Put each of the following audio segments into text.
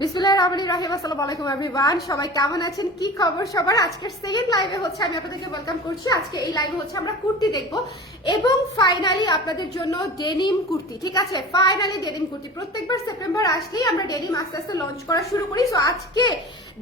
বিসমিল্লাহির রহমানির রহিম। আসসালামু আলাইকুম এভরিওয়ান, সবাই কেমন আছেন? কি খবর সবার? আজকের সেকেন্ড লাইভে হচ্ছে আমি আপনাদেরকে ওয়েলকাম করছি। আজকে এই লাইভে হচ্ছে আমরা কুর্তি দেখবো এবং ফাইনালি আপনাদের জন্য ডেনিম কুর্তি। ঠিক আছে, ফাইনালি ডেনিম কুর্তি। প্রত্যেকবার সেপ্টেম্বর আসলেই আমরা ডেনিম আস্তে আস্তে লঞ্চ করা শুরু করি। সো আজকে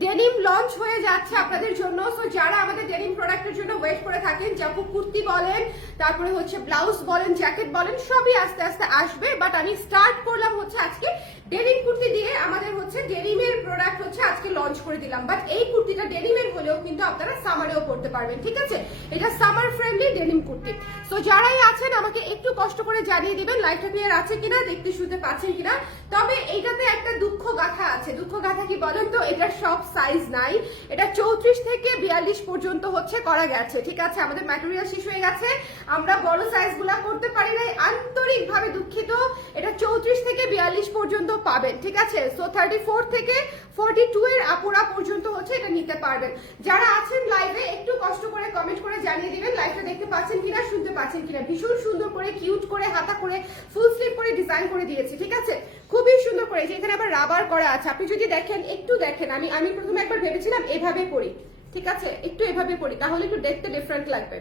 ডেনিম লঞ্চ হয়ে যাচ্ছে আপনাদের জন্য। সো যারা আমাদের ডেনিম প্রোডাক্টের জন্য ওয়েট করে থাকেন, যেমন কুর্তি বলেন, তারপরে হচ্ছে ব্লাউজ বলেন, জ্যাকেট বলেন, সবই আস্তে আস্তে আসবে। বাট আমি স্টার্ট করলাম হচ্ছে আজকে ডেনিম কুর্তি দিয়ে। আমাদের হচ্ছে ডেনিমের প্রোডাক্ট হচ্ছে আজকে লঞ্চ করে দিলাম। বাট এই কুর্তিটা ডেনিমের হলেও কিন্তু আপনারা সামারেও পড়তে পারবেন। ঠিক আছে, এটা summer friendly denim kurti. So যারাই আছেন আমাকে একটু কষ্ট করে জানিয়ে দিবেন লাইভটা ক্লিয়ার আছে কিনা, দেখতে শুনতে পাচ্ছেন কিনা। তবে এইটাতে একটা দুঃখ গাথা আছে। দুঃখ গাথা কি বলেন তো? এটার সব সাইজ নাই। এটা 34 থেকে 42 পর্যন্ত হচ্ছে করা গেছে। ঠিক আছে, আমাদের ম্যাটেরিয়াল শেষ হয়ে গেছে, আমরা বড় সাইজ গুলা করতে পারি নাই, আন্তরিকভাবে দুঃখিত। এটা 34 থেকে 42 পর্যন্ত পাবেন। ঠিক আছে, সো 34 থেকে 42 এর আপুরা পর্যন্ত হচ্ছে এটা নিতে পারবেন। যারা আছেন লাইভে একটু কষ্ট করে কমেন্ট করে জানিয়ে দিবেন লাইভটা দেখতে পাচ্ছেন কিনা, শুনতে পাচ্ছেন কিনা। ভীষণ সুন্দর করে কিউট করে হাতা করে ফুল স্লিভ করে ডিজাইন করে দিয়েছি। ঠিক আছে, খুবই সুন্দর করে। যে এখানে আবার রাবার করা আছে, আপনি যদি দেখেন, একটু দেখেন। আমি প্রথমে একবার ভেবেছিলাম এভাবে পরি। ঠিক আছে, একটু এভাবে পরি, তাহলে একটু দেখতে ডিফারেন্ট লাগবে।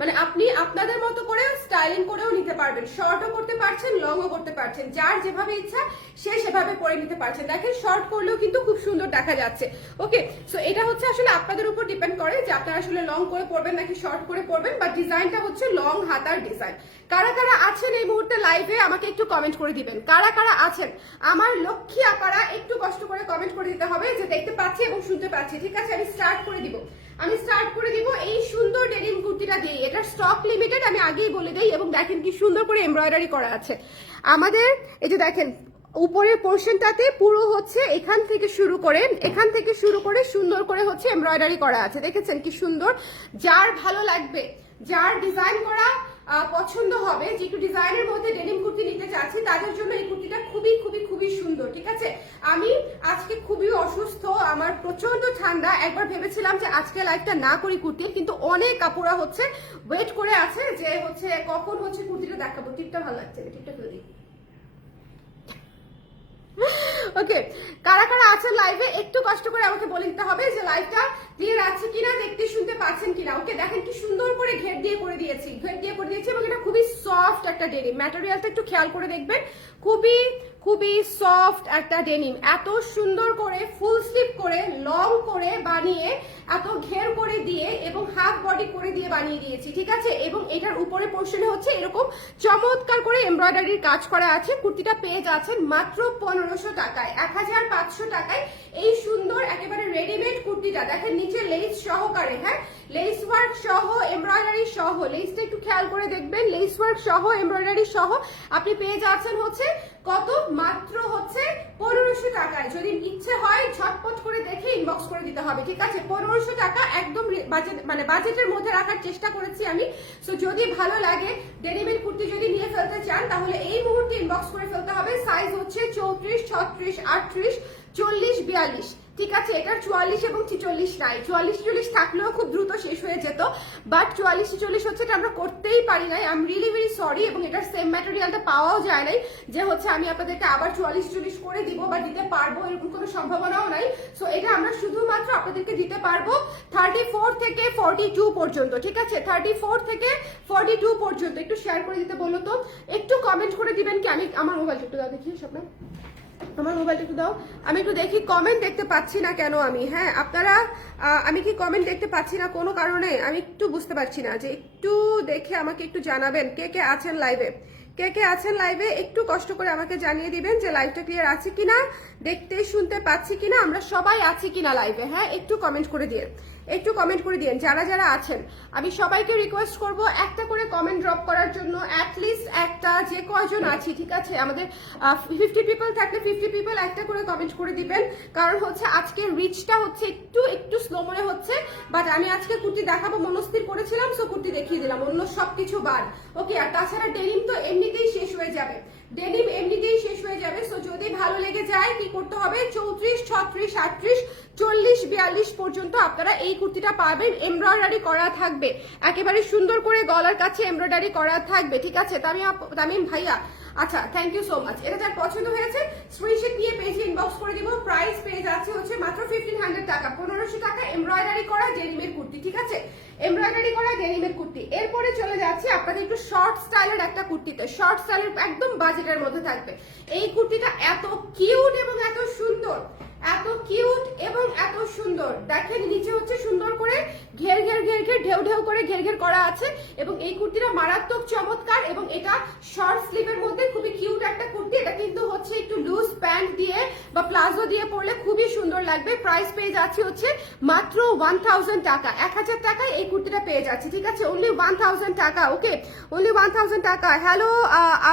মানে আপনি আপনাদের মতো করে স্টাইলিং করেও নিতে পারবেন, শর্টও করতে পারছেন, লংও করতে পারছেন, যার যেভাবে ইচ্ছা সে সেভাবে পরে নিতে পারছেন। দেখেন শর্ট করলেও কিন্তু খুব সুন্দর দেখা যাচ্ছে। ওকে, সো এটা হচ্ছে আসলে আপনাদের উপর ডিপেন্ড করে যে আপনারা আসলে লং করে পরবেন নাকি শর্ট করে পরবেন। বাট ডিজাইনটা হচ্ছে লং হাতার ডিজাইন। কারা কারা আছেন এই মুহূর্তে লাইভে আমাকে একটু কমেন্ট করে দিবেন। কারা কারা আছেন আমার লক্ষ্মী আপারা, একটু কষ্ট করে কমেন্ট করে দিতে হবে যে দেখতে পাচ্ছি এবং শুনতে পাচ্ছি। ঠিক আছে, আমি স্টার্ট করে দিব এই সুন্দর ডেনিম কুর্তিটা দিয়ে। এটার স্টক লিমিটেড, আমি আগেই বলে দেই। এবং দেখেন কি সুন্দর করে এমব্রয়ডারি করা আছে আমাদের। এই যে দেখেন উপরের পোর্শনটাতে পুরো হচ্ছে এখান থেকে শুরু করে সুন্দর করে হচ্ছে এমব্রয়ডারি করা আছে। দেখেছেন কি সুন্দর। যার ভালো লাগবে, যার ডিজাইন করা পছন্দ হবে, যে একটু ডিজাইনের মধ্যে ডেনিম কুর্তি নিতে চাচ্ছি, তাদের জন্য এই কুর্তিটা খুবই খুবই খুবই সুন্দর। ঠিক আছে, আমি আজকে খুবই অসুস্থ, আমার প্রচন্ড ঠান্ডা। একবার ভেবেছিলাম যে আজকে লাইভটা না করি কুর্তির, কিন্তু অনেক কাপড়া হচ্ছে ওয়েট করে আছে যে হচ্ছে কখন হচ্ছে কুর্তিটা দেখাবো। টিপটা ভালো লাগছে, টিপটা ফেলে দিই। ওকে, কারা কারা আছেন লাইভে একটু কষ্ট করে আমাকে বলে দিতে হবে যে লাইভটা ক্লিয়ার আছে কিনা, দেখতে শুনতে পাচ্ছেন কিনা। ওকে, দেখেন কি সুন্দর করে ঘের দিয়ে করে দিয়েছি এবং এটা খুবই সফট একটা ডেনিম। ম্যাটেরিয়ালটা একটু খেয়াল করে দেখবেন, খুবই খুবই সফট একটা ডেনিম। এত সুন্দর করে ফুল স্লিভ করে লং করে বানিয়ে, এত ঘের করে দিয়ে এবং হাফ বডি করে দিয়ে বানিয়ে দিয়েছি। ঠিক আছে, এবং এটার উপরে পোর্শনে হচ্ছে এরকম চমৎকার করে এমব্রয়ডারির কাজ করা আছে। কুর্তিটা পেয়ে যাচ্ছেন মাত্র 1500 টাকায়, 1500 টাকায় এই সুন্দর একেবারে রেডিমেড কুর্তিটা। দেখেন নিচে লেস সহকারে, হ্যাঁ লেস ওয়ার্ক সহ, এমব্রয়ডারি সহ। লেসটা একটু খেয়াল করে দেখবেন, লেস ওয়ার্ক সহ, এমব্রয়ডারি সহ আপনি পেয়ে যাচ্ছেন হচ্ছে কত, মাত্র হচ্ছে 1500 টাকায়। যদি ইচ্ছে হয় ঝটপট করে দেখে ইনবক্স করে দিতে হবে। ঠিক আছে, 1500 টাকা একদম বাজেট, মানে বাজেটের মধ্যে রাখার চেষ্টা করেছি আমি। সো যদি ভালো লাগে ডেনিমের কুর্তি যদি নিয়ে ফেলতে চান, তাহলে এই মুহূর্তে ইনবক্স করে ফেলতে হবে। সাইজ হচ্ছে 34, 36, 38, 40, 42। ঠিক আছে, এটার 44 এবং 46 নাই। 44, 46 থাকলেও খুব দ্রুত শেষ হয়ে যেত, বাট 44, 46 হচ্ছে এটা আমরা করতেই পারি নাই। I am really very sorry. এবং এটার সেম ম্যাটেরিয়ালটা পাওয়াও যায় নাই যে হচ্ছে আমি আপনাদেরকে আবার 44, 46 করে দিব বা দিতে পারবো, এরকম কোনো সম্ভাবনাও নাই। সো এটা আমরা শুধুমাত্র আপনাদেরকে দিতে পারবো 34 থেকে 42 পর্যন্ত। ঠিক আছে, 34 থেকে 42 পর্যন্ত। একটু শেয়ার করে দিতে বলো তো, একটু কমেন্ট করে দিবেন কি। আমি আমার মোবাইলটা একটু দাও দেখি, স্বপ্ন আমার মোবাইলটা একটু দাও, আমি একটু দেখি। কমেন্ট দেখতে পাচ্ছি না কেন আমি, হ্যাঁ আপনারা, আমি কি কমেন্ট দেখতে পাচ্ছি না কোনো কারণে? আমি একটু বুঝতে পারছি না, যে একটু দেখে আমাকে একটু জানাবেন কে কে আছেন লাইভে। একটু কষ্ট করে আমাকে জানিয়ে দিবেন যে লাইভটা ক্লিয়ার আছে কিনা, দেখতে শুনতে পাচ্ছি কিনা, আমরা সবাই আছি কিনা লাইভে। হ্যাঁ একটু কমেন্ট করে দিন যারা যারা আছেন। আমি সবাইকে রিকোয়েস্ট করব একটা করে কমেন্ট ড্রপ করার জন্য, অ্যাটলিস্ট একটা, যে কয়জন আছি। ঠিক আছে, আমাদের 50 পিপল থাকলে 50 পিপল একটা করে কমেন্ট করে দিবেন। কারণ হচ্ছে আজকে রিচটা হচ্ছে একটু স্লো মনে হচ্ছে, বাট আমি আজকে কুর্তি দেখাবো মনস্থির করেছিলাম, সো কুর্তি দেখিয়ে দিলাম, অন্য সবকিছু বাদ। ওকে, আর তাছাড়া ডেনিম তো এমনিতেই শেষ হয়ে যাবে। ডেনিম এমনিতেই শেষ হয়ে যাবে। সো যদি ভালো লেগে যায় কি করতে হবে, 34, 36, 38, 40, 42 পর্যন্ত আপনারা এই কুর্তিটা পাবেন। এমব্রয়ডারি করা থাকবে, একেবারে সুন্দর করে গলার কাছে এমব্রয়ডারি করা থাকবে, ঠিক আছে। তামিম ভাইয়া, আচ্ছা থ্যাংক ইউ সো মাচ। এটা যার পছন্দ হয়েছে স্ক্রিনশট নিয়ে পেজে ইনবক্স করে দিব। প্রাইস পেয়ে যাচ্ছে হচ্ছে মাত্র 1500 টাকা, 1500 টাকা এমব্রয়ডারি করা ডেনিমের কুর্তি, ঠিক আছে, এমব্রয়ডারি করা ডেনিমের কুর্তি। এরপরে চলে যাচ্ছে আপনাদের একটু শর্ট স্টাইলের একটা কুর্তিতে, শর্ট স্টাইলের একদম বাজেটের মধ্যে থাকবে। এই কুর্তিটা এত কিউট এবং এত সুন্দর, এত কিউট এবং এত সুন্দর। দেখেন নিচে হচ্ছে সুন্দর করে ঘের ঘের ঘের ঘের ঢেউ ঢেউ করে ঘের ঘের করা আছে এবং এই কুর্তিটা মারাত্মক চমৎকার এবং এটা শর্ট স্লিভের মধ্যে খুবই কিউট একটা কুর্তি। এটা কিন্তু হচ্ছে একটু লুজ প্যান্ট দিয়ে বা প্লাজো দিয়ে পরলে খুবই সুন্দর লাগবে। প্রাইস পেয়ে যাচ্ছে হচ্ছে মাত্র 1000 টাকা, 1000 টাকায় এই কুর্তিটা পেয়ে যাচ্ছে, ঠিক আছে, অনলি 1000 টাকা। ওকে, অনলি 1000 টাকা। হ্যালো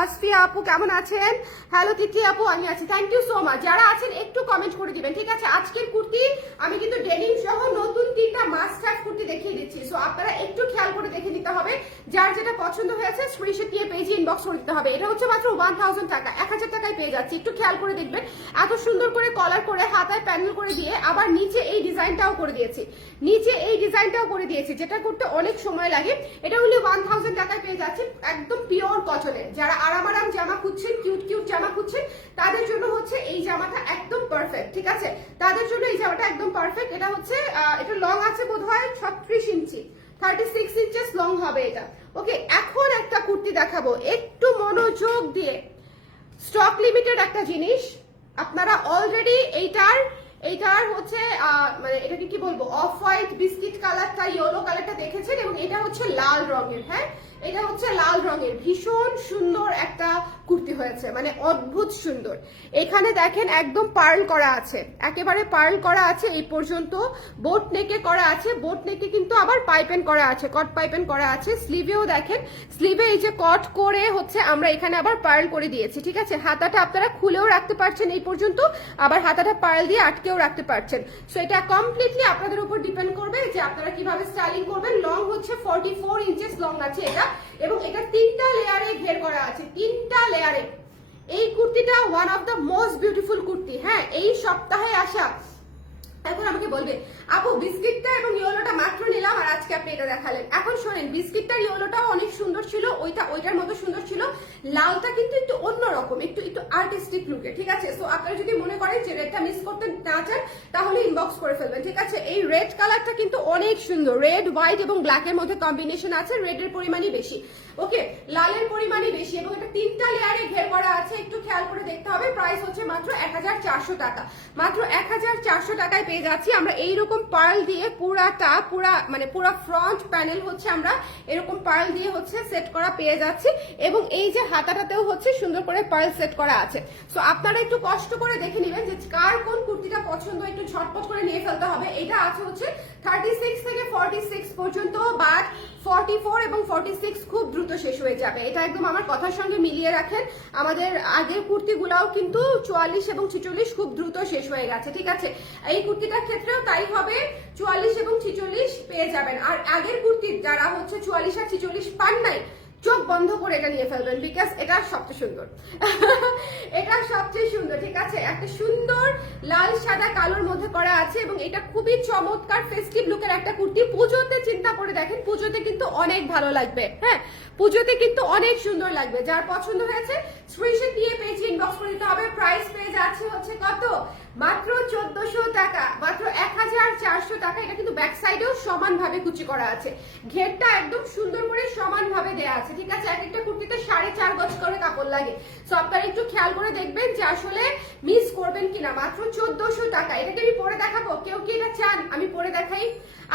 আসফিয়া আপু কেমন আছেন? হ্যালো তিথি আপু, আমি আছি, থ্যাংক ইউ সো মাচ। যারা আছেন একটু কমেন্ট করে দিবেন, ঠিক আছে। আজকের কুর্তি আমি কিন্তু ডেনিম সহ নতুন 3টা মাস্ট হ্যাভ কুর্তি দেখিয়ে দিচ্ছি, সো আপনারা একটু খেয়াল করে দেখে নিতে হবে। যার যেটা পছন্দ হয়েছে স্ক্রিনশট নিয়ে পেজে ইনবক্স করে দিতে হবে। এটা হচ্ছে মাত্র 1000 টাকা, 1000 টাকায় পেয়ে যাচ্ছে। একটু খেয়াল করে দেখবেন, এত সুন্দর করে কলার করে হাতায় প্যানেল করে দিয়ে আবার নিচে এই ডিজাইনটাও করে দিয়েছি, নিচে এই ডিজাইনটাও করে দিয়েছি, যেটা করতে অনেক সময় লাগে। এটা হলে 1000 টাকায় পেয়ে যাচ্ছে, একদম পিওর কটনের। যারা আরাম আরাম জামা খুঁজছেন, কিউট কিউট জামা খুঁজছেন, তাদের জন্য হচ্ছে এই জামাটা একদম পারফেক্ট, ঠিক আছে, তাদের জন্য এই জামাটা একদম পারফেক্ট। এটা হচ্ছে এটা লং আছে বোধহয় 36 ইঞ্চি, 36 ইঞ্চেস লং হবে এটা। ওকে, এখন একটা কুর্তি দেখাবো, একটু মনোযোগ দিয়ে। স্টক লিমিটেড একটা জিনিস, আপনারা অলরেডি এইটার হচ্ছে মানে এটাকে কি বলবো, অফ হোয়াইট বিস্কিট কালারটা, ইয়েলো কালারটা দেখেছেন এবং এটা হচ্ছে লাল রঙের। হ্যাঁ, এটা হচ্ছে লাল রঙের, ভীষণ সুন্দর একটা কুর্তি হয়েছে, মানে অদ্ভুত সুন্দর। এখানে দেখেন একদম পার্ল করা আছে, একেবারে পার্ল করা আছে এই পর্যন্ত, বোট নেকে করা আছে, বোট নেকে কিন্তু আবার পাইপেন করা আছে, কট পাইপেন করা আছে। স্লিভেও দেখেন, স্লিভে এই যে কট করে হচ্ছে আমরা এখানে আবার পার্ল করে দিয়েছি, ঠিক আছে। হাতাটা আপনারা খুলেও রাখতে পারছেন এই পর্যন্ত, আবার হাতাটা পার্ল দিয়ে আটকেও রাখতে পারছেন। সো এটা কমপ্লিটলি আপনাদের উপর ডিপেন্ড করবে যে আপনারা কিভাবে স্টাইলিং করবেন। লং হচ্ছে 44 ইঞ্চেস লং আছে এটা এবং এটা 3টা লেয়ারে ঘের করা আছে, 3টা লেয়ারে। এই কুর্তিটা one of the most beautiful kurti. হ্যাঁ, এই সপ্তাহে আসা। এখন আমাকে বলবে আপু বিস্কিটটা এবং ইয়েলোটা মাত্র নিলাম আর আজকে আপনি এটা দেখালেন। এখন শোনেন, বিস্কিটটার ইয়েলোটাও অনেক সুন্দর ছিল, ওইটার মতো সুন্দর ছিল, লালটা কিন্তু একটু অন্যরকম, একটু আর্টিস্টিক লুকে, ঠিক আছে। সো আপনারা যদি মনে করেন যে রেডটা মিস করতে না চান তাহলে ইনবক্স করে ফেলবেন, ঠিক আছে। এই রেড কালারটা কিন্তু অনেক সুন্দর, রেড হোয়াইট এবং ব্ল্যাকের মধ্যে কম্বিনেশন আছে, রেডের পরিমাণই বেশি, ওকে, লালের পরিমাণই বেশি এবং এটা 3টা লেয়ারে ঘের করা আছে, একটু খেয়াল করে দেখতে হবে। প্রাইস হচ্ছে মাত্র 1400 টাকা, মাত্র 1400 টাকায় পেয়ে যাচ্ছি আমরা এইরকম পার্ল দিয়ে পুরা ফ্রন্ট প্যানেল হচ্ছে আমরা এরকম পার্ল দিয়ে হচ্ছে সেট করা পেয়ে যাচ্ছি এবং এই যে হাতাটাতেও হচ্ছে সুন্দর করে পার্ল সেট করা আছে। সো আপনারা একটু কষ্ট করে দেখে নেবেন যে কার কোন কুর্তিটা পছন্দ, একটু ঝটপট করে নিয়ে ফেলতে হবে। এটা আছে হচ্ছে 36 থেকে 46 পর্যন্ত, বাট 44 এবং 46 খুব দ্রুত শেষ হয়ে যাবে। এটা একদম আমার কথার সঙ্গে মিলিয়ে রাখেন, আমাদের আগের কুর্তিগুলাও কিন্তু 44 এবং 46 খুব দ্রুত শেষ হয়ে গেছে, ঠিক আছে। এই কুর্তিটার ক্ষেত্রেও তাই হবে, 44 এবং 46 পেয়ে যাবেন। আর আগের কুর্তি যারা হচ্ছে 44 আর 46 পান নাই, চোখ বন্ধ করে এটা নিয়ে ফেলবেন, বিকজ এটা সবচেয়ে সুন্দর এটা সবচেয়ে সুন্দর, ঠিক আছে। একটা সুন্দর লাল সাদা কালোর মধ্যে করা আছে এবং এটা খুবই চমৎকার ফেস্টিভ লুকের একটা কুর্তি। পুজোতে চিন্তা করে দেখেন, পুজোতে কিন্তু অনেক ভালো লাগবে। হ্যাঁ, পুজোতে কিন্তু অনেক সুন্দর লাগবে। যার পছন্দ হয়েছে স্ক্রিনশট দিয়ে পেজ ইনবক্স করে দিতে হবে। প্রাইস পেয়ে যাচ্ছে হচ্ছে কত, মাত্র 1400 টাকা, মাত্র 1400 টাকা। এটা কিন্তু ব্যাক সাইডেও সমানভাবে কুচি করা আছে, ঘেরটা একদম সুন্দর করে সমানভাবে দেয়া আছে, ঠিক আছে। এক একটা কুর্তিতে 4.5 গজ করে কাপড় লাগে। সো আপনারা একটু খেয়াল করে দেখবেন যে আসলে মিস করবেন কিনা। মাত্র 1400 টাকা। এটাকে আমি পরে দেখাবো, কেউ কি এটা চান আমি পরে দেখাই?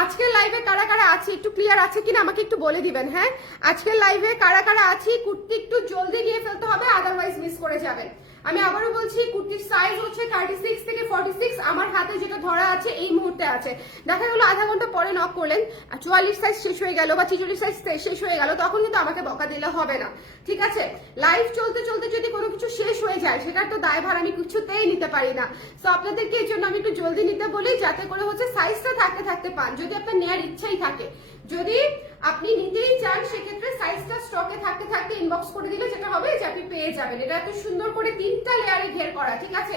আজকের লাইভে কারা কারা আছে একটু ক্লিয়ার আছে কিনা আমাকে একটু বলে দিবেন। হ্যাঁ, আজকের লাইভে কারা কারা আছি, কুর্তি একটু জলদি নিয়ে ফেলতে হবে, আদারওয়াইজ মিস করে যাবেন। আমি আবারও বলছি, কুর্তির সাইজ হচ্ছে 36 থেকে 46, আমার হাতে যেটা ধরা আছে এই মুহূর্তে আছে। দেখা গেলো আধা ঘন্টা পরে নক করলেন, 44 সাইজ শেষ হয়ে গেল বা 46 সাইজ শেষ হয়ে গেল, তখন কিন্তু আমাকে বকা দিলে হবে না, ঠিক আছে। লাইভ চলতে চলতে যদি কোনো কিছু শেষ হয়ে যায় সেটার তো দায়ভার আমি কিছুতেই নিতে পারি না। সো আপনাদেরকে এই জন্য আমি একটু জলদি নিতে বলি, যাতে করে হচ্ছে সাইজটা থাকতে পান। যদি আপনার নেওয়ার ইচ্ছাই থাকে, যদি আপনি নিতেই চান, সেক্ষেত্রে সাইজটা স্টকে থাকতে ইনবক্স করে দিলে যেটা হবে যে আপনি পেয়ে পেয়ে যাবেন। এটা এত সুন্দর করে 3টা লেয়ারে ঘের করা, ঠিক আছে।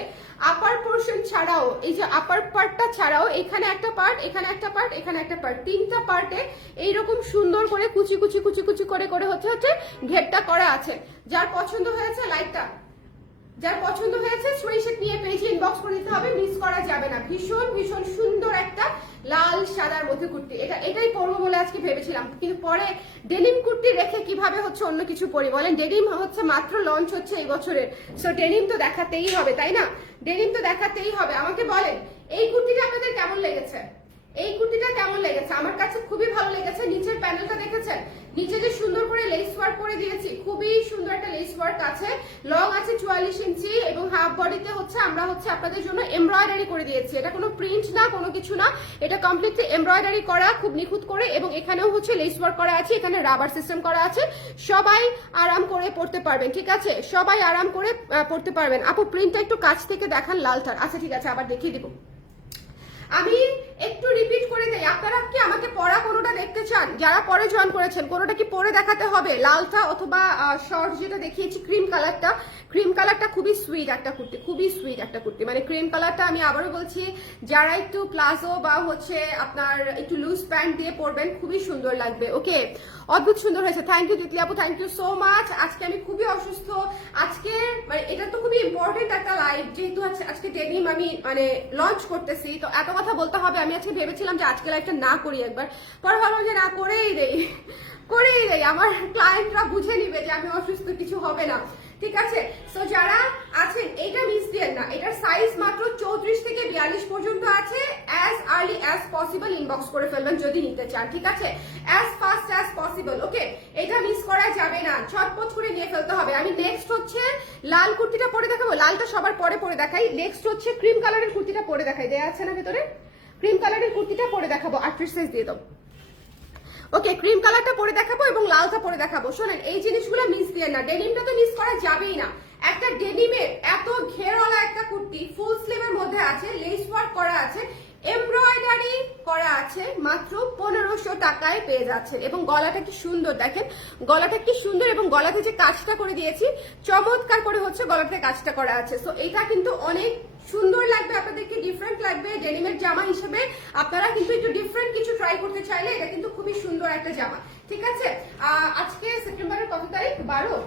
আপার পোর্শন ছাড়াও, এই যে আপার পার্টটা ছাড়াও এখানে একটা পার্ট, এখানে একটা পার্ট, এখানে একটা পার্ট, 3টা পার্টে এইরকম সুন্দর করে কুচি কুচি কুচি কুচি করে করে হচ্ছে ঘেরটা করা আছে। যার পছন্দ হয়েছে লাইকটা, যার পছন্দ হয়েছে স্ক্রিনশট নিয়ে পেজে ইনবক্স করে দিতে হবে, মিস করা যাবে না। ভীষণ ভীষণ সুন্দর একটা লাল সাদার মধ্যে কুর্তি, এটাই পরবো বলে আজকে ভেবেছিলাম, কিন্তু পরে ডেনিম কুর্তি রেখে কিভাবে হচ্ছে অন্য কিছু পরি বলেন। ডেনিম হচ্ছে মাত্র লঞ্চ হচ্ছে এই বছরের, সো ডেনিম তো দেখাতেই হবে, তাই না? ডেনিম তো দেখাতেই হবে। আমাকে বলেন এই কুর্তিটা আপনাদের কেমন লেগেছে? এই কুর্তিটা কেমন লেগেছে? আমার কাছে খুবই ভালো লেগেছে। নিচের প্যানেলটা দেখেছেন, নিচে যে সুন্দর করে লেস ওয়ার্ক করে দিয়েছি, খুবই সুন্দর একটা লেস ওয়ার্ক আছে। লং আছে 44 ইঞ্চি এবং হাফ বডিতে হচ্ছে আমরা হচ্ছে আপনাদের জন্য এমব্রয়ডারি করে দিয়েছি। এটা কোনো প্রিন্ট না, কোনো কিছু না, এটা কমপ্লিটলি এমব্রয়ডারি করা, খুব নিখুঁত করে। এবং এখানেও হচ্ছে লেস ওয়ার্ক করা আছে, এখানে রাবার সিস্টেম করা আছে। সবাই আরাম করে পড়তে পারবেন, ঠিক আছে? সবাই আরাম করে পড়তে পারবেন। আপু প্রিন্টটা একটু কাছ থেকে দেখান লালটার। আচ্ছা ঠিক আছে, আবার দেখিয়ে দিব। আমি একটু রিপিট করে দেই, আপনারা কি আমাকে পরা কোনোটা দেখতে চান? যারা পরে জয়েন করেছেন কোনোটা কি পরে দেখাতে হবে? লালটা অথবা শর্ট যেটা দেখিয়েছি ক্রিম কালারটা, ক্রিম কালারটা খুবই সুইট একটা কুর্তি, খুবই সুইট একটা কুর্তি। মানে ক্রিম কালারটা আমি আবারও বলছি, যারা একটু প্লাজো বা হচ্ছে আপনার একটু লুজ প্যান্ট দিয়ে পরবেন খুবই সুন্দর লাগবে। ওকে, অদ্ভুত সুন্দর হয়েছে। থ্যাংক ইউ তিতলি আপু, থ্যাংক ইউ সো মাচ। আজকে আমি খুবই অসুস্থ, আজকে মানে এটা তো খুবই ইম্পর্টেন্ট একটা লাইভ, যেহেতু আজকে ডেনিম আমি মানে লঞ্চ করতেছি, তো এত কথা বলতে হবে। আমি আজকে ভেবেছিলাম যে আজকে লাইভটা না করি একবার, পরে ভাবলাম যে না করেই দেই, করেই দেই। আমার ক্লায়েন্টরা বুঝে নিবে যে আমি অসুস্থ, কিছু হবে না, ঠিক আছে? সো যারা আছেন এটা মিস দিয়েন না। এটার সাইজ মাত্র 34 থেকে 42 পর্যন্ত আছে। As early as possible inbox করে ফেলবেন যদি নিতে চান, ঠিক আছে? As fast as possible. Okay, এটা মিস করা যাবে না, ছটপট করে নিয়ে ফেলতে হবে। আমি নেক্সট হচ্ছে লাল কুর্তিটা পরে দেখাবো, লালটা সবার পরে পরে দেখাই। নেক্সট হচ্ছে ক্রিম কালারের কুর্তিটা পরে দেখাই, দেয়া আছে না ভেতরে? ক্রিম কালারের কুর্তিটা পরে দেখাবো, 38 সাইজ দিয়ে দাও। ওকে, ক্রিম কালারটা পরে দেখাবো এবং লালটা পরে দেখাবো। শোনেন, এই জিনিসগুলো মিস দিয়ে না, ডেনিমটা তো মিস করা যাবেই না। একটা ডেনিমের এত ঘেরওয়ালা একটা কুর্তি, ফুল স্লিভের মধ্যে আছে, লেস ওয়ার্ক করা আছে, এমব্রয়ডারি করা আছে, মাত্র 1500 টাকায় পেয়ে যাচ্ছে। এবং গলাটা কি সুন্দর দেখেন, গলাটা কি সুন্দর, এবং গলাতে যে কাজটা করে দিয়েছি চমৎকার করে হচ্ছে গলাতে কাজটা করা আছে। সো এটা কিন্তু অনেক সুন্দর লাগবে আপনাদেরকে, ডিফারেন্ট লাগবে। ডেনিমের জামা হিসেবে আপনারা কিন্তু একটু ডিফারেন্ট কিছু ট্রাই করতে চাইলে এটা কিন্তু খুবই সুন্দর একটা জামা, ঠিক আছে? আজকে সেপ্টেম্বরের কত তারিখ? 12,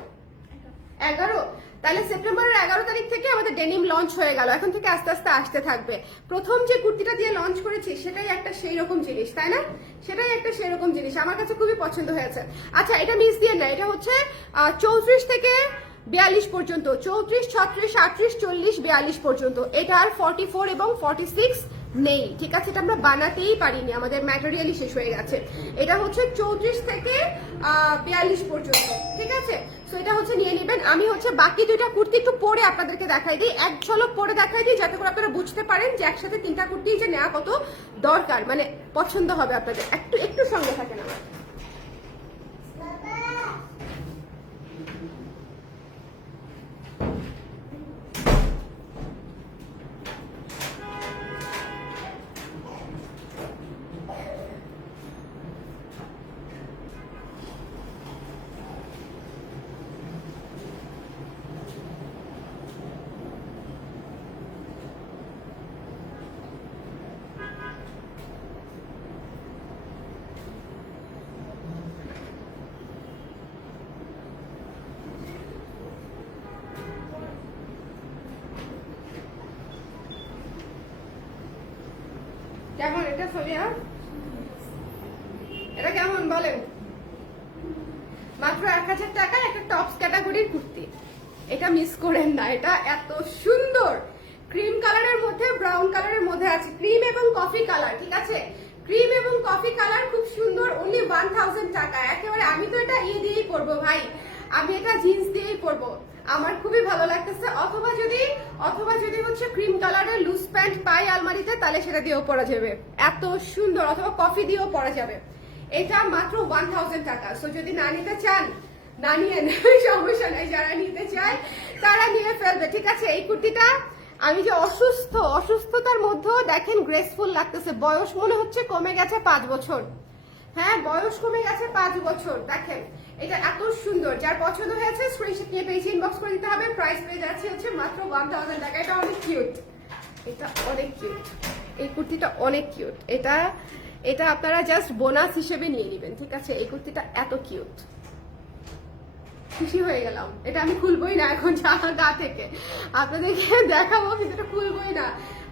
11। তাহলে সেপ্টেম্বরের 11 তারিখ থেকে আমাদের ডেনিম লঞ্চ হয়ে গেল। এখন থেকে আস্তে আস্তে আসতে থাকবে। প্রথম যে কুর্তিটা দিয়ে লঞ্চ করেছি সেটাই একটা সেই রকম জিনিস, তাই না? সেটাই একটা সেই রকম জিনিস, আমার কাছে খুবই পছন্দ হয়েছে। আচ্ছা, এটা মিস দিয়ে না, এটা হচ্ছে 34 থেকে 42 পর্যন্ত, 34, 36, 38, 40, 42 পর্যন্ত। এটার 44 এবং 46 নেই, ঠিক আছে? এটা আমরা বানাতেই পারিনি, আমাদের ম্যাটেরিয়ালই শেষ হয়ে গেছে। এটা হচ্ছে 34 থেকে 42 পর্যন্ত, ঠিক আছে? সো এটা হচ্ছে নিয়ে নেবেন। আমি হচ্ছে বাকি দুইটা কুর্তি একটু পরে আপনাদেরকে দেখাই দিই, এক ঝলক পরে দেখাই দিই, যাতে করে আপনারা বুঝতে পারেন যে একসাথে 3টা কুর্তি যে নেওয়া কত দরকার, মানে পছন্দ হবে আপনাদের। একটু একটু সঙ্গে থাকেন আমার। কেমন এটা সোনিয়া? এটা কেমন বলেন? মাত্র 1000 টাকায় একটা টপস ক্যাটাগরির কুর্তি, এটা মিস করেন না। এটা এত সুন্দর, ক্রিম কালারের মধ্যে ব্রাউন কালারের মধ্যে আছে, ক্রিম এবং কফি কালার, ঠিক আছে? ক্রিম এবং কফি কালার, খুব সুন্দর, অনলি 1000 টাকা। একেবারে আমি তো এটা দিয়েই পরবো ভাই, আমি এটা জিন্স দিয়েই পরবো, আমার খুবই ভালো লাগতেছে। অথবা যদি হচ্ছে ক্রিম কালারের লুজ প্যান্ট পাই আলমারিতে, তাহলে সেটা দিয়েও পরা যাবে, এত সুন্দর। অথবা কফি দিয়েও পরা যাবে। এটা মাত্র 1000 টাকা। সো যদি না নিতে চান না নিয়ে নেই, সমস্যা নাই। যারা নিতে চায় তারা নিয়ে ফেলবে, ঠিক আছে? এই কুর্তিটা আমি যে অসুস্থতার মধ্যেও দেখেন গ্রেসফুল লাগতেছে। বয়স মনে হচ্ছে কমে গেছে 5 বছর, হ্যাঁ বয়স কমে গেছে 5 বছর। দেখেন এটা এত সুন্দর, যার পছন্দ হয়েছে স্ক্রিনশট নিয়ে পেজে ইনবক্স করে দিতে হবে। প্রাইস পেয়ে যাচ্ছে হচ্ছে মাত্র 1000 টাকা। এটা অনেক কিউট, এটা অনেক কিউট, এই কুর্তিটা অনেক কিউট। এটা এটা আপনারা জাস্ট বোনাস হিসেবে নিয়ে নেবেন, ঠিক আছে? এই কুর্তিটা এত কিউট, খুশি হয়ে গেলাম। এটা আমি খুলবই না এখন গা থেকে, আপনাদেরকে দেখাবো কিন্তু এটা খুলবই না।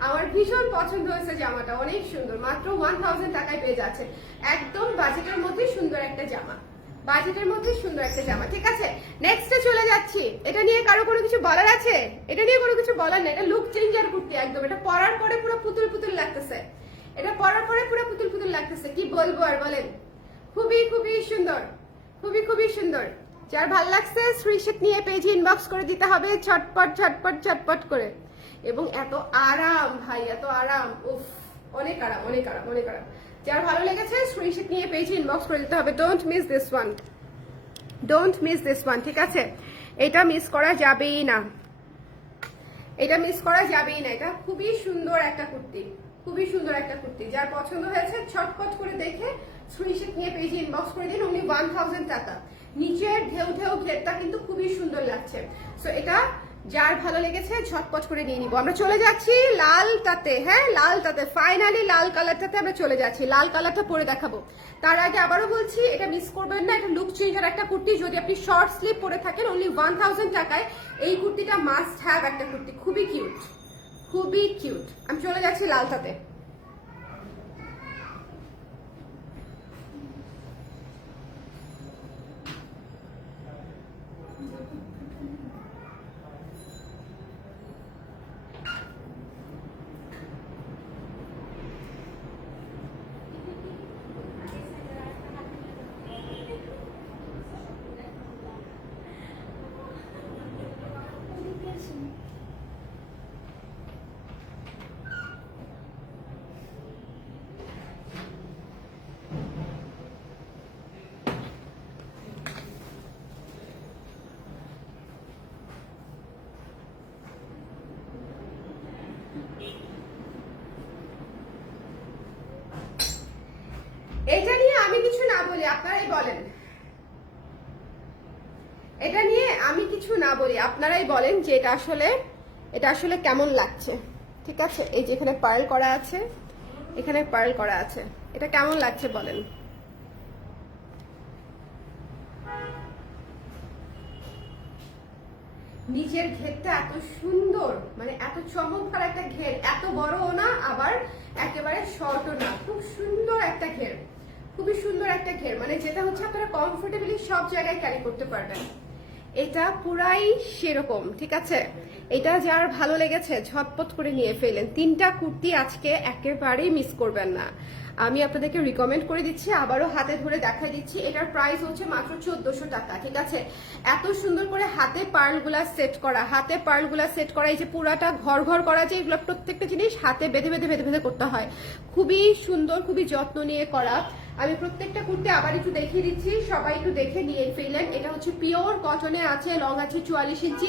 আমার ভীষণ পছন্দ হয়েছে জামাটা, অনেক সুন্দর। মাত্র 1000 টাকায় পেয়ে যাচ্ছে, একদম বাজেটের মধ্যে সুন্দর একটা জামা, বাজেটের মধ্যে সুন্দর একটা জামা, ঠিক আছে? নেক্সটে চলে যাচ্ছি। এটা নিয়ে কারো কোনো কিছু বলার আছে? এটা নিয়ে কোনো কিছু বলার নেই, এটা লুক চেঞ্জার কুর্তি একদম। এটা পরার পরে পুরো পুতুল পুতুল লাগতেছে, এটা পরার পরে পুরো পুতুল পুতুল লাগতেছে, কি বলবো আর বলেন। খুবই খুবই সুন্দর, খুবই খুবই সুন্দর। যার ভাল লাগছে স্ক্রিনশট নিয়ে পেজে ইনবক্স করে দিতে হবে, ঝটপট ঝটপট ঝটপট করে। এবং এত আরাম ভাই, এত আরাম, উফ, অনেক আরাম, অনেক আরাম, অনেক আরাম। যার ভালো লেগেছে স্ক্রিনশট নিয়ে পেজে ইনবক্স করে দিতে হবে। Don't miss this one, don't miss this one, ঠিক আছে? এটা মিস করা যাবেই না, এটা মিস করা যাবেই না। এটা খুবই সুন্দর একটা কুর্তি, খুবই সুন্দর একটা কুর্তি। যার পছন্দ হয়েছে ছটপট করে দেখে স্ক্রিনশট নিয়ে পেজে ইনবক্স করে দিন। অনলি 1000 টাকা। নিচের ঢেউ ঢেউ ঘেরটা কিন্তু খুবই সুন্দর লাগছে। সো এটা যার ভালো লেগেছে ঝটপট করে নিয়ে নিবো। আমরা চলে যাচ্ছি লালটাতে, হ্যাঁ লালটাতে, ফাইনালি লাল কালারটাতে আমরা চলে যাচ্ছি। লাল কালারটা পরে দেখাবো। তার আগে আবারও বলছি, এটা মিস করবেন না, এটা লুক চেঞ্জার একটা কুর্তি। যদি আপনি শর্ট স্লিভ পরে থাকেন অনলি 1000 টাকায় এই কুর্তিটা মাস্ট হ্যাভ একটা কুর্তি, খুবই কিউট, খুবই কিউট। আমি চলে যাচ্ছি লালটাতে। এটা নিয়ে আমি কিছু না বলি, আপনারাই বলেন। এটা নিয়ে আমি কিছু না বলি, আপনারাই বলেন যে এটা আসলে কেমন লাগছে, ঠিক আছে? এই যে এখানে পার্ল করা আছে, এখানে পার্ল করা আছে, এটা কেমন লাগছে বলেন। নিচের ঘেরটা এত সুন্দর, মানে এত চমৎকার একটা ঘের, এত বড়ও না আবার একেবারে শর্টও না, খুব সুন্দর একটা ঘের, খুবই সুন্দর একটা ঘের, মানে যেটা হচ্ছে আপনারা কমফোর্টেবলি সব জায়গায় ক্যারি করতে পারবেন। এটা পুরাই সেরকম, ঠিক আছে? এটা যার ভালো লেগেছে ঝটপট করে নিয়ে ফেলেন। 3টা কুর্তি আজকে একেবারেই মিস করবেন না। আমি আপনাদেরকে রিকমেন্ড করে দিচ্ছি, আবারও হাতে ধরে দেখাই দিচ্ছি। এটার প্রাইস হচ্ছে মাত্র 1400 টাকা, ঠিক আছে? এত সুন্দর করে হাতে পার্লগুলা সেট করা, হাতে পার্লগুলা সেট করা, এই যে পুরাটা ঘর ঘর করা, যে এগুলো প্রত্যেকটা জিনিস হাতে বেঁধে বেঁধে বেঁধে বেঁধে করতে হয়, খুবই সুন্দর, খুবই যত্ন নিয়ে করা। আমি প্রত্যেকটা কুর্তি আবার একটু দেখিয়ে দিচ্ছি, সবাই একটু দেখে নিয়ে ফেলেন। এটা হচ্ছে পিওর কটনে আছে, লং আছে 44 ইঞ্চি,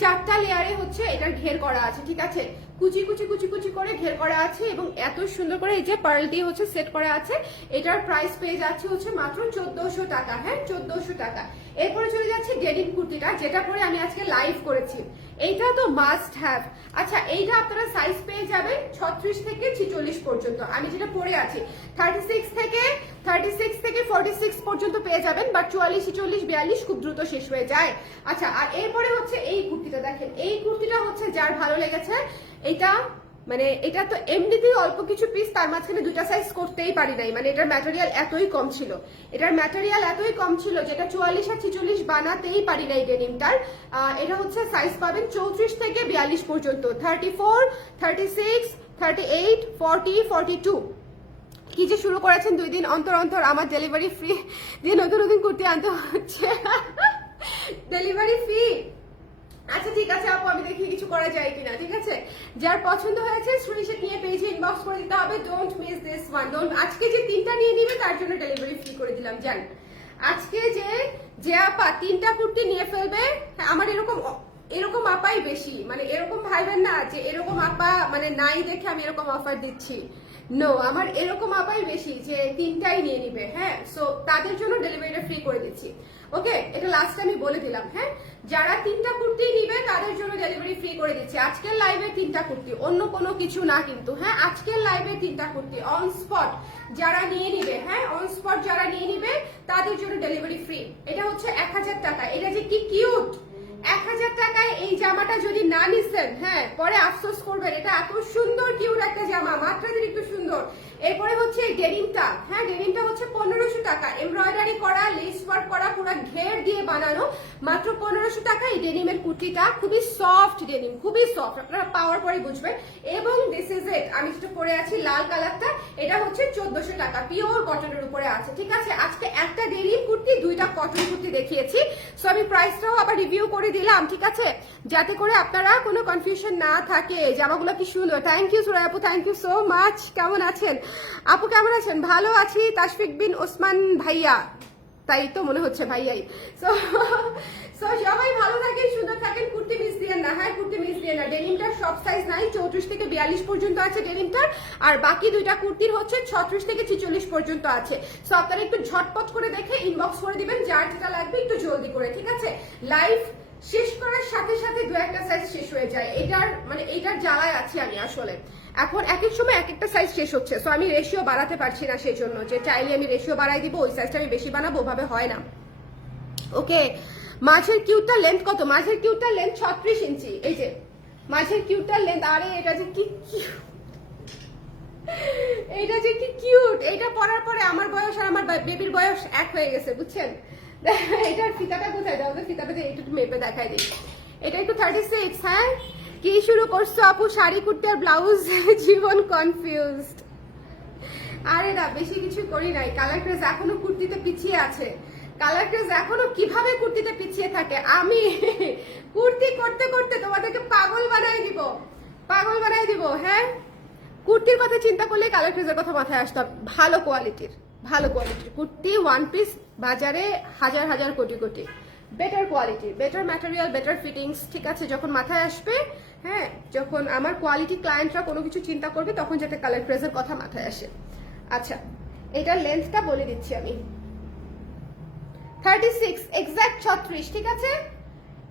4টা লেয়ারে হচ্ছে এটার ঘের করা আছে, ঠিক আছে? কুচি কুচি কুচি কুচি করে ঘের করা আছে এবং এত সুন্দর করে এই যে পার্ল দিয়ে হচ্ছে সেট করা আছে। এটার প্রাইস পেয়ে যাচ্ছে হচ্ছে মাত্র 1400 টাকা, হ্যাঁ 1400 টাকা। এরপরে চলে যাচ্ছে ডেনিম কুর্তিটা, যেটা পরে আমি আজকে লাইভ করেছি। এইটা তো মাস্ট হ্যাভ। আচ্ছা, এইটা আপনারা সাইজ পেয়ে যাবেন 36 থেকে 46 পর্যন্ত। আমি যেটা পরে আছি 36 থেকে 46 পর্যন্ত পেয়ে যাবেন, বাট 44, 46, 42 খুব দ্রুত শেষ হয়ে যায়। আচ্ছা, আর এরপরে হচ্ছে এই কুর্তিটা দেখেন, এই কুর্তিটা হচ্ছে যার ভালো লেগেছে, এটা মানে এটা তো এমনিতেই অল্প কিছু পিস, তার মাঝখানে 2টা সাইজ করতেই পারি নাই, মানে এটার ম্যাটেরিয়াল এতই কম ছিল, এটার ম্যাটেরিয়াল এতই কম ছিল যেটা 44 আর 46 বানাতেই পারি নাই ডেনিমটার। এটা হচ্ছে সাইজ পাবেন 34 থেকে 42 পর্যন্ত, 34, 36, 38, 40, 42। কি যে শুরু করেছেন 2 দিন অন্তর অন্তর আমার ডেলিভারি ফ্রি দিয়ে নতুন নতুন কুর্তি আনতে হচ্ছে। Delivery free. আচ্ছা ঠিক আছে আপু, আমি দেখি কিছু করা যায় কিনা, ঠিক আছে? যার পছন্দ হয়েছে স্ক্রিনশট নিয়ে পেজে ইনবক্স করে দিতে হবে। Don't miss this one. আজকে যে 3টা নিয়ে নিবে তার জন্য ডেলিভারি ফ্রি করে দিলাম। জান, আজকে যে আপা 3টা কুর্তি নিয়ে ফেলবে, আমার এরকম আপাই বেশি, মানে এরকম ভাইবেন না যে এরকম আপা মানে নাই দেখে আমি এরকম অফার দিচ্ছি। নো, আমার এরকম আপাই বেশি যে তিনটাই নিয়ে নিবে। হ্যাঁ, সো তাদের জন্য ডেলিভারিটা ফ্রি করে দিচ্ছি। ওকে, এটা লাস্ট আমি বলে দিলাম। হ্যাঁ, যারা তিনটা কুর্তি নিবে তাদের জন্য ডেলিভারি ফ্রি করে দিচ্ছি। আজকের লাইভে তিনটা কুর্তি, অন্য কোনো কিছু না কিন্তু। হ্যাঁ, আজকের লাইভে তিনটা কুর্তি অন স্পট যারা নিয়ে নিবে, হ্যাঁ অন স্পট যারা নিয়ে নিবে তাদের জন্য ডেলিভারি ফ্রি। এটা হচ্ছে 1000 টাকা। এটা যে কি কিউট, 1000 টাকায় এই জামাটা যদি না নিচ্ছেন, হ্যাঁ পরে আফসোস করবেন। এটা এত সুন্দর কিউট একটা জামা, মাত্রাধিক একটু সুন্দর। এরপরে হচ্ছে এই ডেনিমটা। হ্যাঁ, ডেনিমটা হচ্ছে 1500 টাকা, এমব্রয়ডারি করা, লেস ওয়ার্ক করা, পুরো ঘের দিয়ে বানানো, মাত্র 1500 টাকা। এই ডেনিমের কুর্তিটা খুবই সফট ডেনিম, খুবই সফট, আপনারা পাওয়ার পরে বুঝবেন। এবং দিস ইজ ইট, আমি যেটা পরে আছি লাল কালারটা, এটা হচ্ছে 1400 টাকা, পিওর কটনের উপরে আছে। ঠিক আছে, আজকে একটা ডেনিম কুর্তি, দুইটা কটন কুর্তি দেখিয়েছি। সো আমি প্রাইসটাও আবার রিভিউ করে দিলাম, ঠিক আছে, যাতে করে আপনারা কোনো কনফিউশন না থাকে। জামাগুলো কি সুন্দর। থ্যাংক ইউ সুরাই আপু, থ্যাংক ইউ সো মাচ। কেমন আছেন আপু, কেমন আছেন? ভালো আছি। তাশফিক বিন ওসমান ভাইয়া, তাই তো মনে হচ্ছে ভাইয়াই। সো সবাই ভালো থাকেন, সুন্দর থাকেন, কুর্তি মিস দিয়েন না। হ্যাঁ, কুর্তি মিস দিয়েন না। ডেনিমটার সব সাইজ নাই, 34 থেকে 42 পর্যন্ত আছে ডেনিমটার, আর বাকি দুইটা কুর্তির হচ্ছে 36 থেকে 46 পর্যন্ত আছে। সো আপনারা একটু ঝটপট করে দেখে ইনবক্স করে দিবেন, যার যেটা লাগবে একটু জলদি করে। ঠিক আছে, লাইভ শেষ করার সাথে সাথে দু একটা সাইজ শেষ হয়ে যায়। এইটার জ্বালায় আছি আমি আসলে। এখন এক এক সময় এক একটা সাইজ শেষ হচ্ছে, সো আমি রেশিও বাড়াতে পারছি না, সেই জন্য যে চাইলে আমি রেশিও বাড়াই দিব, ওই সাইজটা আমি বেশি বানাবো, ওভাবে হয় না। ওকে, মাঝের কিউটার লেন্থ কত? মাঝের কিউটার লেন্থ 36 ইঞ্চি। এই যে মাঝের কিউটার লেন্থ, আরে এটা যে কি এইটা যে কি কিউট। এইটা পরার পরে আমার বয়স আর আমার বেবির বয়স এক হয়ে গেছে, বুঝছেন? এটার ফিতাটা কোথায়? দাও তো ফিতাটা, যে একটু মেপে দেখাই দিই। এটা একটু 36। হ্যাঁ, কি শুরু করছো আপু? শাড়ি কুর্তি আর ব্লাউজ, জীবন কনফিউজড। আরে না, বেশি কিছু করি নাই। কালার ক্রেজ এখনো কুর্তিতে পিছিয়ে আছে। কালার ক্রেজ এখনো কিভাবে কুর্তিতে পিছিয়ে থাকে, আমি কুর্তি করতে করতে তোমাদেরকে পাগল বানাই দিব, পাগল বানাই দিব। হ্যাঁ, কুর্তির কথা চিন্তা করলে কালার ক্রেজের কথা মাথায় আসতাম। ভালো কোয়ালিটির, ভালো কোয়ালিটির কুর্তি ওয়ান পিস বাজারে হাজার হাজার crore crore. Better quality, better material, better fittings. ঠিক আছে, যখন মাথায় আসবে, হ্যাঁ যখন আমার কোয়ালিটি ক্লায়েন্টরা কোনো কিছু চিন্তা করবে, তখন যাতে কালার ক্রেজের কথা মাথায় আসে। আচ্ছা, এটার লেন্থটা বলে দিচ্ছি আমি, 36, এক্সাক্ট 36। ঠিক আছে,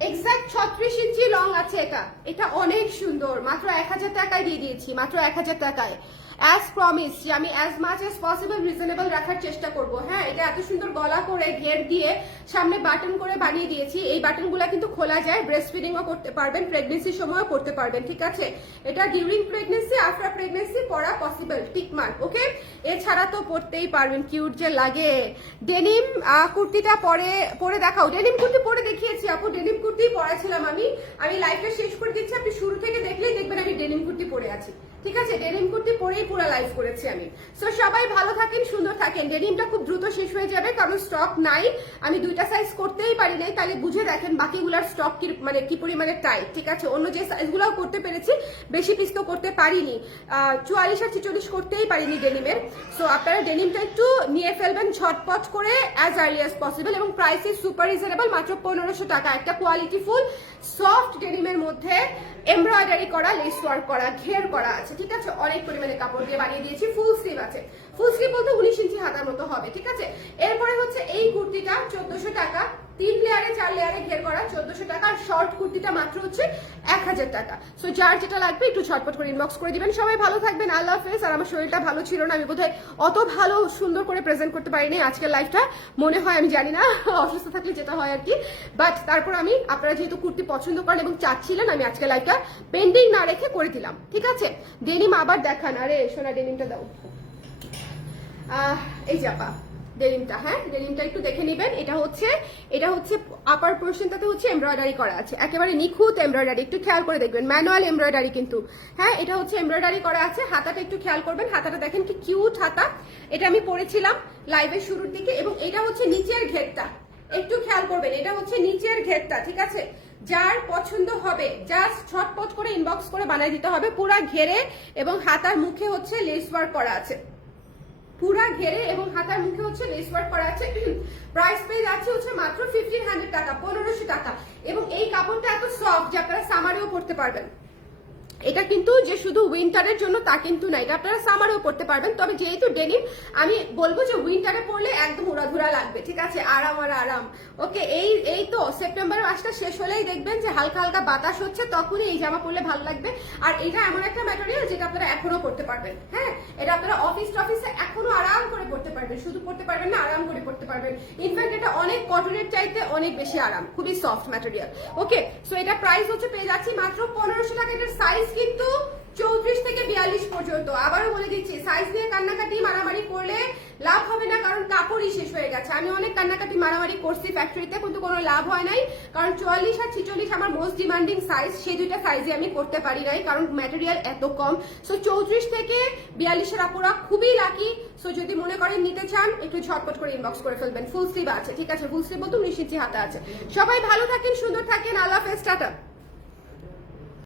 এক্সাক্ট 36 ইঞ্চি লং আছে এটা। এটা অনেক সুন্দর, মাত্র 1000 টাকায় দিয়ে দিয়েছি, মাত্র 1000 টাকায়। অ্যাজ প্রমিস যে আমি as much as possible reasonable রাখার চেষ্টা করব। হ্যাঁ, এটা এত সুন্দর গলা করে ঘের দিয়ে সামনে বাটন করে বানিয়ে দিয়েছি। এই বাটনগুলো কিন্তু খোলা যায়, ব্রেস্ট ফিডিংও করতে পারবেন, প্রেগনেন্সির সময়ও পড়তে পারবেন। ঠিক আছে, এটা ডিউরিং প্রেগনেন্সি, আফটার প্রেগনেন্সি পরা পসিবল, টিক মার্ক। ওকে, এছাড়া তো পড়তেই পারবেন, কিউট যে লাগে। ডেনিম কুর্তিটা পরে দেখাও। ডেনিম কুর্তি পরে দেখিয়েছি আপু, ডেনিম কুর্তি পরেছিলাম আমি লাইভটা শেষ করে দিচ্ছি। আপনি শুরু থেকে দেখলেই দেখবেন আমি ডেনিম কুর্তি পরে আছি। ঠিক আছে, ডেনিম কুর্তি পরেই পুরো লাইভ করেছি আমি। সো সবাই ভালো থাকেন, সুন্দর থাকেন। ডেনিমটা খুব দ্রুত শেষ হয়ে যাবে, কারণ স্টক নাই। আমি দুইটা সাইজ করতেই পারি নাই, তাহলে বুঝে দেখেন বাকিগুলার স্টক কি পরিমাণে টাইট। ঠিক আছে, অন্য যে সাইজগুলোও করতে পেরেছি, বেশি পিস তো করতে পারিনি, 44 আর 46 করতেই পারিনি ডেনিমের। সো আপনারা ডেনিমটা একটু নিয়ে ফেলবেন ঝটপট করে, অ্যাজ আর্লি অ্যাজ পসিবল। এবং প্রাইস ইজ সুপার রিজনেবল, মাত্র 1500 টাকা। একটা কোয়ালিটি ফুল সফট ডেনিমের মধ্যে এমব্রয়ডারি করা, লেস ওয়ার্ক করা, ঘের করা আছে। ঠিক আছে, অনেক পরিমাণে কাপড় দিয়ে বানিয়ে দিয়েছি। ফুল স্লিভ আছে, ফুল স্লিভ বলতে 19 ইঞ্চি হাতার মতো হবে। ঠিক আছে, এরপরে হচ্ছে এই কুর্তিটা 1400 টাকা, 3 লেয়ারে 4 লেয়ারে ঘের করা, 1400 টাকা। আর শর্ট কুর্তিটা মাত্র হচ্ছে 1000 টাকা। সো যার যেটা লাগবে একটু ঝটপট করে ইনবক্স করে দিবেন। সবাই ভালো থাকবেন, আল্লাহ হাফেজ। আর আমার শরীরটা ভালো ছিল না, আমি বোধহয় অত ভালো সুন্দর করে প্রেজেন্ট করতে পারিনি আজকের লাইভটা, মনে হয়, আমি জানি না, অসুস্থ থাকলে যেটা হয় আর কি। বাট তারপর আমি, আপনারা যেহেতু কুর্তি পছন্দ করেন এবং চাচ্ছিলেন, আমি আজকে লাইভটা পেন্ডিং না রেখে করে দিলাম। ঠিক আছে, ডেনিম আবার দেখান। আরে সোনা, ডেনিমটা দাও। এই জাপা ডেনিমটা, হ্যাঁ ডেনিমটা একটু দেখে নেবেন। এটা হচ্ছে আপার পোর্শনটাতে হচ্ছে এমব্রয়ডারি করা আছে, একেবারে নিখুঁত এমব্রয়ডারি, একটু খেয়াল করে দেখবেন, ম্যানুয়াল এমব্রয়ডারি কিন্তু। হ্যাঁ, এটা হচ্ছে এমব্রয়ডারি করা আছে। হাতাটা একটু খেয়াল করবেন, হাতাটা দেখেন কি কিউট হাতা। এটা আমি পরেছিলাম লাইভের শুরুর দিকে। এবং এটা হচ্ছে নিচের ঘেরটা, একটু খেয়াল করবেন, এটা হচ্ছে নিচের ঘেরটা। ঠিক আছে, যার পছন্দ হবে জাস্ট ঝটপট করে ইনবক্স করে বানিয়ে দিতে হবে। পুরা ঘেরে এবং হাতার মুখে হচ্ছে লেস ওয়ার্ক করা আছে, পুরা ঘেরে এবং হাতার মুখে হচ্ছে লেস ওয়ার্ক করা আছে। প্রাইস পেয়ে যাচ্ছে হচ্ছে মাত্র 1500 টাকা, 1500 টাকা। এবং এই কাপড়টা এত সফট যে আপনারা সামারেও পরতে পারবেন। এটা কিন্তু যে শুধু উইন্টারের জন্য তা কিন্তু না, এটা আপনারা সামারেও পড়তে পারবেন। তবে যেহেতু ডেনিম, আমি বলবো যে উইন্টারে পরলে একদম উড়াধুরা লাগবে, ঠিক আছে, আরাম আর আরাম। ওকে, এই তো সেপ্টেম্বরের মাসটা শেষ হলেই দেখবেন যে হালকা হালকা বাতাস হচ্ছে, তখনই এই জামা পরলে ভালো লাগবে। আর এটা এমন একটা ম্যাটেরিয়াল যেটা আপনারা এখনো পরতে পারবেন। হ্যাঁ, এটা আপনারা অফিসে এখনো আরাম করে পরতে পারবেন, শুধু পরতে পারবেন না, আরাম করে পরতে পারবেন। ইনফ্যাক্ট এটা অনেক কটনের চাইতে অনেক বেশি আরাম, খুবই সফট ম্যাটেরিয়াল। ওকে, সো এটা প্রাইস হচ্ছে পেয়ে যাচ্ছি মাত্র 1500 টাকা। এটার সাইজ কিন্তু 34 থেকে 42 পর্যন্ত। আবারও বলে দিচ্ছি, সাইজ নিয়ে কান্নাকাটি মারামারি করলে লাভ হবে না, কারণ কাপড়ই শেষ হয়ে গেছে। আমি অনেক কান্নাকাটি মারামারি করছি ফ্যাক্টরিতে, কিন্তু কোনো লাভ হয় নাই, কারণ 44 আর 46 আমার মোস্ট ডিমান্ডিং সাইজ। সেই দুইটা সাইজে আমি করতে পারি নাই, কারণ ম্যাটেরিয়াল এত কম। সো 34 থেকে 42 এর আপুরা খুবই লাকি। সো যদি মনে করেন নিতে চান, একটু ঝটপট করে ইনবক্স করে ফেলবেন। ফুল স্লিভ আছে, ঠিক আছে, ফুল স্লিভ বলতে 19 ইঞ্চি হাতা আছে। সবাই ভালো থাকেন, সুন্দর থাকেন, আল্লাহ হাফেজ, টাটা।